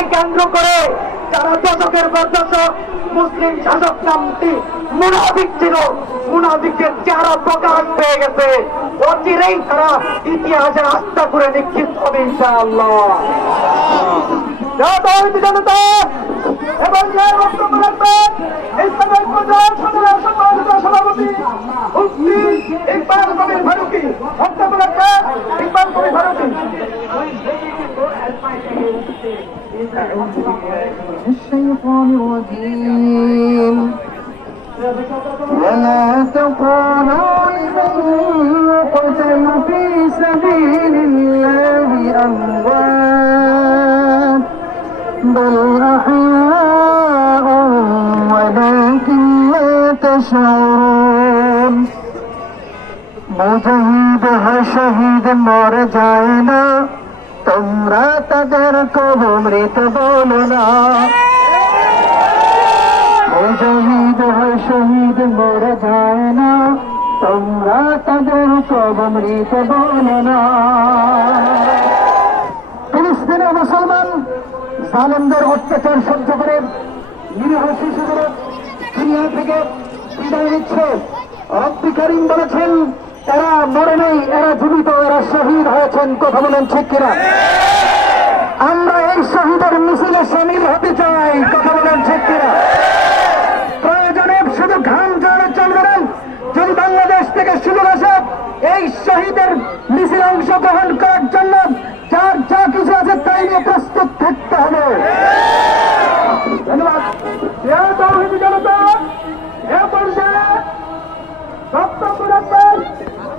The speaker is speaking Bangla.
নির্বাচনকে কেন্দ্র করে যারা দশকের পর দশক মুসলিম শাসক নামটি মুনাফিক ছিল, মুনাফিকের চেহারা প্রকাশ পেয়ে গেছে। অচিরেই তারা ইতিহাসের আস্থা করে নিক্ষিপ্ত হবে ইনশাআল্লাহ। জনতা এবং বক্তব্য রাখবেন ইসলামের প্রধান সম্মানিত সভাপতি মুফতি ইকবাল কবির ফারুকী। বক্তব্য রাখবেন ইকবাল কবির ফারুকী। الشيطان الرجيم ولا تقولوا لمن يقتل في سبيل الله أموات بل أحياء ولكن لا تشعرون মুজাহিদ হয় শহীদ মরে যায় না, তোমরা তাদের কবর মৃত বলো না। মুজাহিদ হয় শহীদ মরে যায় না, তোমরা তাদের কবর মৃত বলো না। ফিলিস্তিনের মুসলমান জালেমদের অত্যাচার সহ্য করে নিরীহ শিশুগুলো দুনিয়া থেকে বিদায় নিচ্ছে। রব্বি কারীম বলেছেন এরা মরে নেই, এরা জীবিত, এরা শহীদ হয়েছেন। কথা বলেন ঠিক কিনা? আমরা এই শহীদের মিছিলে সামিল হতে চাই। কথা বলেন ঠিক কিনা? প্রয়োজনে শুধু ঘাম ঝরানো চলবে না। যদি বাংলাদেশ থেকে সুযোগ আসে এই শহীদের মিছিলে অংশগ্রহণ করার জন্য যার যা কিছু আছে তাই নিয়ে প্রস্তুত থাকতে হবে। ধন্যবাদ। জনতা